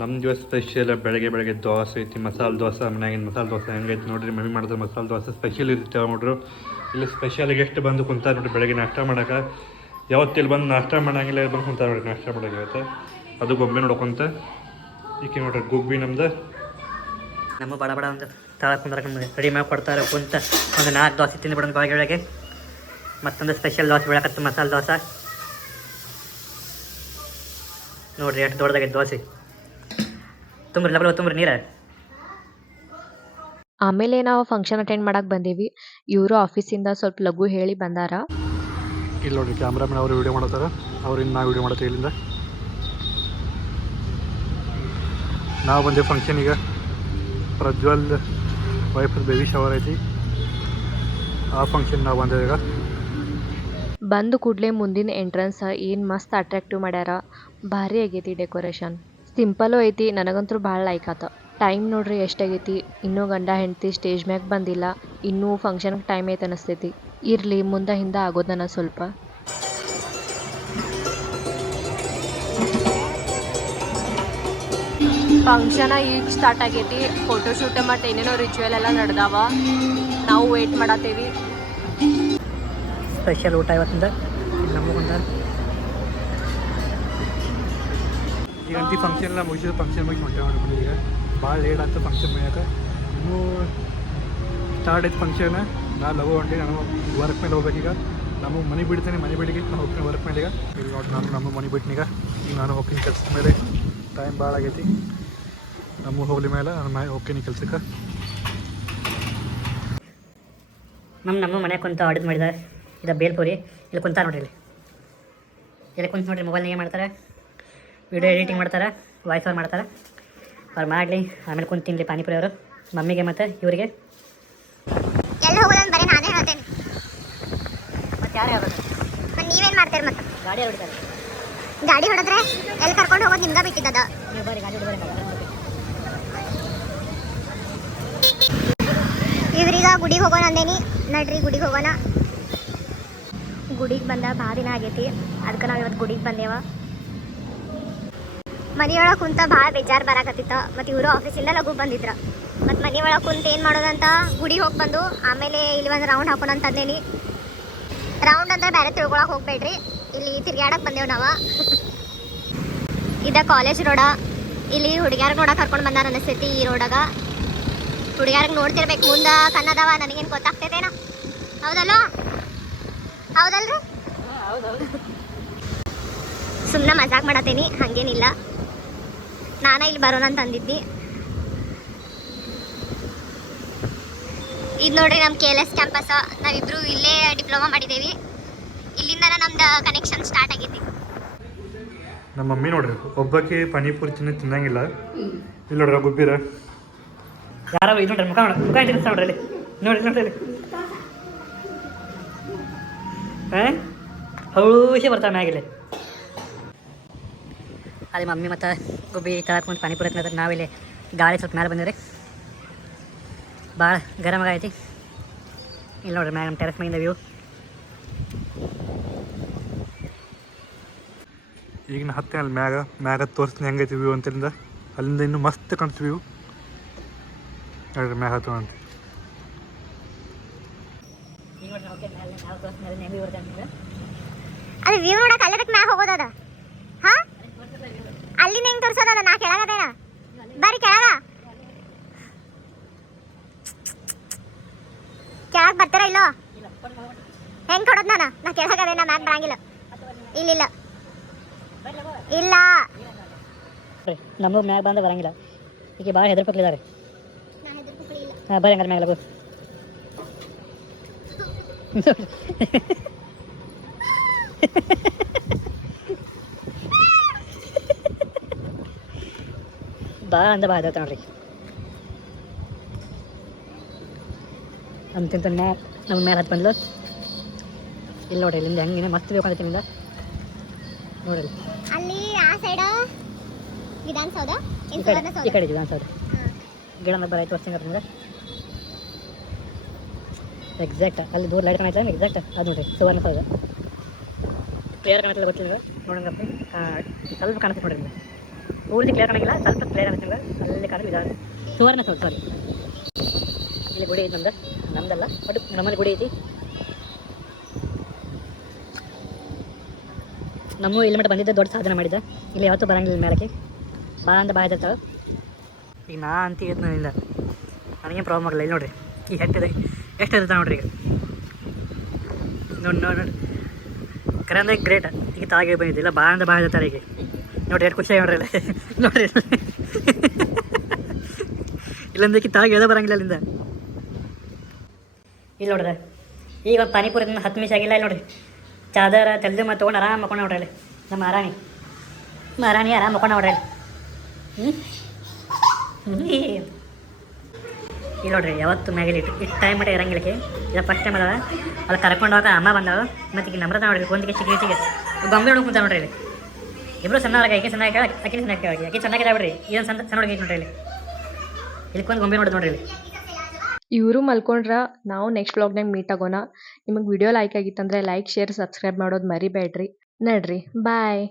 ನಮ್ಮ ದಿವಸ ಸ್ಪೆಷಲ್ ಬೆಳಗ್ಗೆ ದೋಸೆ ಐತಿ, ಮಸಾಲೆ ದೋಸೆ. ಮನ್ಯಾಗಿನ ಮಸಾಲೆ ದೋಸೆ ಹೆಂಗೈತಿ ನೋಡ್ರಿ. ಮಮ್ಮಿ ಮಾಡಿದ್ರೆ ಮಸಾಲೆ ದೋಸೆ ಸ್ಪೆಷಲ್ ಇರುತ್ತೆ ನೋಡ್ರಿ. ಇಲ್ಲಿ ಸ್ಪೆಷಲಿಗೆ ಎಷ್ಟು ಬಂದು ಕುಂತಾರೆ ನೋಡ್ರಿ ಬೆಳಗ್ಗೆ ನಾಷ್ಟ ಮಾಡೋಕೆ. ಯಾವತ್ತು ಇಲ್ಲಿ ಬಂದು ನಾಷ್ಟ ಮಾಡಂಗಿಲ್ಲ, ಇಲ್ಲಿ ಬಂದು ಕುಂತಾರೆ ನೋಡ್ರಿ ನಾಷ್ಟ ಮಾಡೋಕೆ. ಇವತ್ತು ಅದು ಗೊಂಬೆ ನೋಡ್ಕೊಂತ ಈಕೆ ನೋಡ್ರಿ ಗುಬ್ಬಿ ನಮ್ದು. ನಮ್ಮ ಬಡ ಒಂದು ತಳ ಕುಂದ್ರೆ ರೆಡಿ ಮಾಡಿ ಕೊಡ್ತಾರೆ ಕುಂತ ಒಂದು 4 ದೋಸೆ ತಿಂದು ಬಿಡೋದು ಬಾಗಿಯೊಳಗೆ. ಮತ್ತೊಂದು ಸ್ಪೆಷಲ್ ದೋಸೆ ಬೆಳಕತ್ತು ಮಸಾಲೆ ದೋಸೆ ನೋಡ್ರಿ ಎಷ್ಟು ದೊಡ್ಡದಾಗೈತೆ ದೋಸೆ. ತುಂಬ್ರಿ ಲಬಲ ತುಂಬ್ರಿ ನೀರ. ಆಮೇಲೆ ನಾವು ಫಂಕ್ಷನ್ ಅಟೆಂಡ್ ಮಾಡಕ್ಕೆ ಬಂದೀವಿ. ಇವರು ಆಫೀಸಿಂದ ಸ್ವಲ್ಪ ಲಘು ಹೇಳಿ ಬಂದಾರ. ಇಲ್ಲಿ ನೋಡ್ರಿ ಕ್ಯಾಮ್ರಾಮನ್ ಅವರು ವಿಡಿಯೋ ಮಾಡತ್ತಾರ, ಅವ್ರಿಂದ ನಾವು ವಿಡಿಯೋ ಮಾಡತ್ತೀವಿ. ಇಲ್ಲಿಂದ ನಾವು ಬಂದೇವು ಫಂಕ್ಷನಿಗೆ. ಪ್ರಜ್ವಲ್ ವೈಫ್ ಬೇಬಿ ಶವರ್ ಐತಿ, ಆ ಫಂಕ್ಷನ್ ನಾವು ಬಂದೇವೆ ಈಗ. ಬಂದು ಕೂಡಲೇ ಮುಂದಿನ ಎಂಟ್ರೆನ್ಸ್ ಏನು ಮಸ್ತ್ ಅಟ್ರಾಕ್ಟಿವ್ ಮಾಡ್ಯಾರ. ಭಾರಿ ಆಗೈತಿ ಡೆಕೋರೇಷನ್. ಸಿಂಪಲ್ಲು ಐತಿ, ನನಗಂತೂ ಭಾಳ ಲೈಕ್ ಆತ. ಟೈಮ್ ನೋಡ್ರಿ ಎಷ್ಟಾಗೈತಿ, ಇನ್ನೂ ಗಂಡ ಹೆಂಡತಿ ಸ್ಟೇಜ್ ಮ್ಯಾಗ ಬಂದಿಲ್ಲ, ಇನ್ನೂ ಫಂಕ್ಷನ್ಗೆ ಟೈಮ್ ಐತೆ ಅನಿಸ್ತೈತಿ. ಇರಲಿ ಮುಂದೆ ಹಿಂದೆ ಆಗೋದನ ಸ್ವಲ್ಪ. ಫಂಕ್ಷನ ಈಗ ಸ್ಟಾರ್ಟ್ ಆಗೈತಿ. ಫೋಟೋಶೂಟ್ ಮತ್ತು ಏನೇನೋ ರಿಚುವಲ್ ಎಲ್ಲ ನಡೆದಾವ. ನಾವು ವೇಟ್ ಮಾಡತ್ತೇವಿ. ಸ್ಪೆಷಲ್ ಊಟ ಇವತ್ತಿಂದ ನಮಗೊಂದು ಈಗಂತೂ ಫಂಕ್ಷನ್ ಎಲ್ಲ ಮುಗಿಸಿದ. ಫಂಕ್ಷನ್ ಮುಗಿಸಿ ಹೊಂಟೆ ಮಾಡ್ಕೊಂಡು ಈಗ ಭಾಳ ಲೇಟ್ ಆಗ್ತದೆ ಫಂಕ್ಷನ್ ಮುಗಿಯೋಕೆ. ಇನ್ನೂ ಸ್ಟಾರ್ಟ್ ಐತೆ ಫಂಕ್ಷನ್. ನಾನು ಲವ್ ಹೊಂಟಿ, ನಾನು ವರ್ಕ್ ಮೇಲೆ ಹೋಗ್ಬೇಕೀಗ. ನಮಗೆ ಮನೆ ಬಿಡ್ತೇನೆ, ಮನೆ ಬಿಡಿಗೆ ನಾನು ಹೋಗ್ತೀನಿ ವರ್ಕ್ ಮೇಲೆ. ಈಗ ಇಲ್ಲಿ ನೋಡಿ ನಾನು ನಮ್ಮ ಮನೆ ಬಿಟ್ಟಿನೀಗ. ಈಗ ನಾನು ಹೋಗ್ತೀನಿ ಕೆಲ್ಸದ ಮೇಲೆ. ಟೈಮ್ ಭಾಳ ಆಗೈತಿ. ನಮಗೆ ಹೋಗ್ಲಿ ಮೇಲೆ ನಾನು ಹೋಗ್ತೀನಿ ಕೆಲ್ಸಕ್ಕೆ. ನಮ್ಮ ಮನೆಗೆ ಕುಂತು ಆರ್ಡರ್ ಮಾಡಿದ್ದಾರೆ. ಇದು ಬೇಲ್ಪುರಿ. ಇಲ್ಲಿ ಕುಂತ ನೋಡ್ರಿ, ಇಲ್ಲಿ ಕುಂತು ನೋಡ್ರಿ ಮೊಬೈಲ್ನಾಗೆ ಮಾಡ್ತಾರೆ, ವಿಡಿಯೋ ಎಡಿಟಿಂಗ್ ಮಾಡ್ತಾರೆ, ವಾಯ್ಸ್ ಓವರ್ ಮಾಡ್ತಾರೆ. ಅವ್ರು ಮಾಡಲಿ, ಆಮೇಲೆ ಕುಂತು ತಿನ್ನಲಿ ಪಾನಿಪುರಿ ಅವರು ಮಮ್ಮಿಗೆ ಮತ್ತು ಇವರಿಗೆ. ಎಲ್ಲಿ ಹೋಗೋದಂತ ಬರೀ ನಾನೇ ಹೇಳ್ತೇನೆ. ಮತ್ತು ಯಾರು ಹೇಳ್ಬೋದು? ಮತ್ತು ನೀವೇನು ಮಾಡ್ತೀರಿ? ಮತ್ತು ಗಾಡಿ ಹೊಡಿತಾರೆ. ಗಾಡಿ ಹೊಡೆದ್ರೆ ಎಲ್ಲಿ ಕರ್ಕೊಂಡು ಹೋಗೋದು ನಿಮ್ಗೆ ಬಿಟ್ಟಿದ್ದದ. ನೀವು ಬರೀ ಗಾಡಿ ಹೊಡಿಬಾರೆ. ಇವ್ರೀಗ ಗುಡಿಗೆ ಹೋಗೋಣ ಅಂದೇನಿ. ನಡ್ರಿ ಗುಡಿಗೆ ಹೋಗೋಣ. ಗುಡಿಗೆ ಬಂದ ಭಾಳ ದಿನ ಆಗೈತಿ, ಅದಕ್ಕೆ ನಾವು ಇವತ್ತು ಗುಡಿಗೆ ಬಂದೇವ. ಮನೆಯೊಳಗೆ ಕುಂತ ಭಾಳ ಬೇಜಾರು ಬರಾಕತ್ತಿತ್ತ. ಮತ್ತು ಇವರು ಆಫೀಸಿಂದ ಲಘು ಬಂದಿದ್ರ. ಮತ್ತು ಮನೆಯೊಳಗೆ ಕುಂತ ಏನು ಮಾಡೋದಂತ ಗುಡಿಗೆ ಹೋಗಿ ಬಂದು ಆಮೇಲೆ ಇಲ್ಲಿ ಒಂದು ರೌಂಡ್ ಹಾಕೋಣ ಅಂತ ಅಂದೇನಿ. ರೌಂಡ್ ಅಂದ್ರೆ ಬೇರೆ ತಿಳ್ಕೊಳಕ್ಕೆ ಹೋಗ್ಬೇಡ್ರಿ, ಇಲ್ಲಿ ತಿರ್ಗಾಡಕ್ಕೆ ಬಂದೇವು ನಾವು. ಇದ ಕಾಲೇಜ್ ರೋಡ. ಇಲ್ಲಿ ಹುಡುಗ್ಯಾರಿಗೆ ನೋಡಕ್ಕೆ ಕರ್ಕೊಂಡು ಬಂದಾರ ಅನಿಸ್ತೈತಿ. ಈ ರೋಡಾಗ ಹುಡುಗ್ಯಾರಿಗೆ ನೋಡ್ತಿರ್ಬೇಕು. ಮುಂದೆ ಕನ್ನದವ, ನನಗೇನು ಗೊತ್ತಾಗ್ತೈತೇನೋ. ಹೌದಲ್ಲ? ಹೌದಲ್ರಿ? ಸುಮ್ಮನೆ ಮಜಾಕ್ ಮಾಡತ್ತೇನಿ, ಹಾಗೇನಿಲ್ಲ. ನಾನು ಇಲ್ಲಿ ಬರೋಣ ಅಂತ ಅಂದಿದ್ನಿ. ಇದು ನೋಡ್ರಿ ನಮ್ಮ KLS ಕ್ಯಾಂಪಸ್. ನಾವಿಬ್ರು ಇಲ್ಲೇ ಡಿಪ್ಲೊಮಾ ಮಾಡಿದ್ದೇವೆ. ಇಲ್ಲಿಂದ ನಮ್ದು ಕನೆಕ್ಷನ್ ಸ್ಟಾರ್ಟ್ ಆಗೈತಿ. ನಮ್ಮ ಮಮ್ಮಿ ನೋಡ್ರಿ ಒಬ್ಬಕ್ಕೆ ಪಾನಿಪುರಿ ತಿನ್ನಂಗಿಲ್ಲ. ಇಲ್ಲಿ ನೋಡ್ರಿ ಗುಬ್ಬಿರ ಯಾರು ಇದು ನೋಡ್ರಿ ಮುಖ ಇಟ್ಟಿರ್ತಾರೆ ನೋಡ್ರಿ. ಇಲ್ಲಿ ನೋಡ್ರಿ ಹೌಶೆ ಬರ್ತಾವೆ ಮ್ಯಾಗಿಲ್ಲಿ. ಅಲ್ಲಿ ಮಮ್ಮಿ ಮತ್ತು ಗುಬ್ಬಿ ತಳಕೊಂಡು ಪಾನಿಪುರಿ ತಿನ್ನೋದ್ರೆ ನಾವಿಲ್ಲಿ ಗಾಳಿ ಸ್ವಲ್ಪ ಮೇಲೆ ಬಂದಿವ್ರಿ. ಭಾಳ ಗರಮ್ ಆಗೈತಿ. ಇಲ್ಲಿ ನೋಡ್ರಿ ಮ್ಯಾಗ ನಮ್ಮ ಟೆರೆಸ್ ಮೇಲಿಂದ ವ್ಯೂ. ಈಗ ನಾ ಹತ್ತೆ ಅಲ್ಲಿ ಮ್ಯಾಗ ತೋರಿಸ್ತೀನಿ ಹೆಂಗೈತಿ ವ್ಯೂ ಅಂತಲಿಂದ. ಅಲ್ಲಿಂದ ಇನ್ನೂ ಮಸ್ತ್ ಕಾಣ್ತೀವಿ ವ್ಯೂ. ನೋಡ್ರಿ ಮ್ಯಾಗ ಹತ್ತು ಅಂತ. ಅದು ವ್ಯೂ ನೋಡಕ್ಕೆ ಅಲ್ಲದಕ್ಕೆ ಮ್ಯಾಗ ಹೋಗೋದದ. ಹಾಂ, ಅಲ್ಲಿಂದ ಹೆಂಗೆ ತೋರಿಸೋದದ? ನಾ ಕೆಳಗದೇನ ಬರ್ರಿ ಕೆಳಗ. ಕೆಳಗೆ ಬರ್ತೀರ ಇಲ್ಲೋ? ಹೆಂಗೆ ಕೊಡೋದು? ನಾ ಕೆಳಗದೇನ, ಮ್ಯಾಗ ಬರಂಗಿಲ್ಲ. ಇಲ್ಲ ಇಲ್ಲ ನಮಗೂ ಮ್ಯಾಗ ಬಂದ್ರೆ ಬರಂಗಿಲ್ಲ. ಈಗ ಭಾಳ ಹೆದರ್ಪಕ್ಲಿದ್ದಾರೆ. ಹಾಂ ಬರ್ರಿ ಹಂಗಾರೆ ಮ್ಯಾಗ ಲಗು. ಭಾಳ ಅಂದ್ರೆ ಭಾಳ ಹೆದರ್ತ ನೋಡ್ರಿ. ಅಂತಿಂತ ನಮ್ಮ ಮ್ಯಾಲೆ ಹತ್ತು ಬಂದ್ಲು. ಇಲ್ಲಿ ನೋಡ್ರಿ, ಇಲ್ಲಿಂದ ಹೆಂಗೆ ಮಸ್ತ್ ಬೇಕಂತ ನಿಮ್ದ ನೋಡ್ರಿ. ಅಲ್ಲಿ ಆ ಸೈಡ್ ವಿಧಾನಸೌಧ, ಈ ಕಡೆ ವಿಧಾನಸೌಧ ಗಿಡ ಮರ ಬರಾಯ್ತು ವರ್ಷ. ಎಕ್ಸಾಕ್ಟ್ ಅಲ್ಲಿ ದೂರ ಲೈಟ್ ಕಾಣೈತಲ್ಲ, ಎಕ್ಸಾಕ್ಟ್ ಅದು ನೋಡ್ರಿ ಸುವರ್ಣಸೌಧ. ಕ್ಲಿಯರ್ ಕಾಣತ್ತಿಲ್ಲ, ಗೊತ್ತಿಲ್ಲ ನೋಡಂಗಪ್ಪ. ಸ್ವಲ್ಪ ಕಾಣಿಸ್ತು ನೋಡ್ರಿ ನಿಮಗೆ. ಪೂರ್ತಿ ಕ್ಲಿಯರ್ ಕಾಣಂಗಿಲ್ಲ, ಸ್ವಲ್ಪ ಕ್ಲಿಯರ್ ಆಗುತ್ತೆ ನಿಮ್ಗೆ. ಅಲ್ಲಿ ಕಾಣೋದು ಇದಾವೆ ಸುವರ್ಣ ಸೌಧ, ಸಾರಿ ಇಲ್ಲಿ ಗುಡಿ ಐತಿ ನಮ್ದಲ್ಲ, ಬಟ್ ನಮ್ಮಲ್ಲಿ ಗುಡಿ ಐತಿ. ನಮ್ಮ ಇಲ್ಲಿ ಮಟ್ಟ ಬಂದಿದ್ದೆ ದೊಡ್ಡ ಸಾಧನೆ ಮಾಡಿದ್ದೆ. ಇಲ್ಲಿ ಯಾವತ್ತೂ ಬರಂಗಿಲ್ಲ ಮೇಲಕ್ಕೆ, ಬಾ ಅಂತ ಬಾ ಇರ್ತಾವೆ. ಈಗ ನಾ ಅಂತ ಇಲ್ಲ, ನನಗೇನು ಪ್ರಾಬ್ಲಮ್ ಆಗಲ್ಲ. ಇಲ್ಲಿ ನೋಡಿರಿ ಈ ಹೆಟ್ಟಿದೆ ಎಷ್ಟು ಇರುತ್ತೆ ನೋಡಿರಿ. ಈಗ ನೋಡಿ ಕರೆ ಅಂದರೆ ಗ್ರೇಟ್. ಈಗ ತಾಗೆ ಬಂದಿದ್ದಿಲ್ಲ, ಬಾ ಅಂತ ಬಾ ಇರ್ತಾರೆ. ಈಗ ನೋಡಿರಿ ಎಷ್ಟು ಖುಷಿಯಾಗಿ ನೋಡ್ರಿ ನೋಡಿರಿ ಇಲ್ಲಂದಕ್ಕೆ ತಾಗೆ ಹೇಳೋ ಬರಂಗಿಲ್ಲ ಅಲ್ಲಿಂದ. ಇಲ್ಲಿ ನೋಡ್ರಿ ಈಗ ಪಾನಿಪುರಿ 10 ನಿಮಿಷ ಆಗಿಲ್ಲ. ಇಲ್ಲಿ ನೋಡಿರಿ ಚಾದರ ತೆಲ್ದು ಮತ್ತು ತೊಗೊಂಡು ಆರಾಮ್ ಮಕ್ಕೊಂಡು ನೋಡ್ರಿ ಅಲ್ಲಿ ನಮ್ಮ ಮಹಾರಾಣಿ ಆರಾಮ್ ಮಕ್ಕೊಂಡು ನೋಡ್ರಿ ಅಲ್ಲಿ. ಇಲ್ಲಿ ನೋಡ್ರಿ ಯಾವತ್ತು ಮ್ಯಾಗಲಿ ಇಟ್ಟು ಟೈಮ್ ಮಟ್ಟ ಇರಂಗಿಲ್ಲಕ್ಕೆ. ಇದು ಫಸ್ಟ್ ಟೈಮ್ ಅದಾವ. ಅಲ್ಲಿ ಕರ್ಕೊಂಡು ಹೋಗ ಅಮ್ಮ ಬಂದಾವ. ಮತ್ತು ಈಗ ನಮ್ರತ ನೋಡ್ರಿ ಒಂದಿಗೆ ಚಿಕ್ಕ ಗೊಂಬೆ ನೋಡ್ಕೊಂಡು ಕುಂತ ನೋಡ್ರಿ ಇಲ್ಲಿ. ಇಬ್ಬರು ಸಣ್ಣ ಆಕೆ ಸಣ್ಣ ಆಕೆ ಸಣ್ಣ ಆಕೆ ಚೆನ್ನಾಗಿದೆ ಬಿಡ್ರಿ. ಇದೊಂದು ಸಣ್ಣ ಹುಡುಗಿ ನೋಡ್ರಿ ಇಲ್ಲಿ ಕೊಂದು ಗೊಂಬೆ ನೋಡಿದ್ ಇಲ್ಲಿ. ಇವರು ಮಲ್ಕೊಂಡ್ರ ನಾವು ನೆಕ್ಸ್ಟ್ ವ್ಲಾಗ್ನಾಗ ಮೀಟ್ ಆಗೋಣ. ನಿಮಗೆ ವಿಡಿಯೋ ಲೈಕ್ ಆಗಿತ್ತಂದ್ರೆ ಲೈಕ್, ಶೇರ್, ಸಬ್ಸ್ಕ್ರೈಬ್ ಮಾಡೋದು ಮರಿಬೇಡ್ರಿ. ನಡ್ರಿ ಬಾಯ್.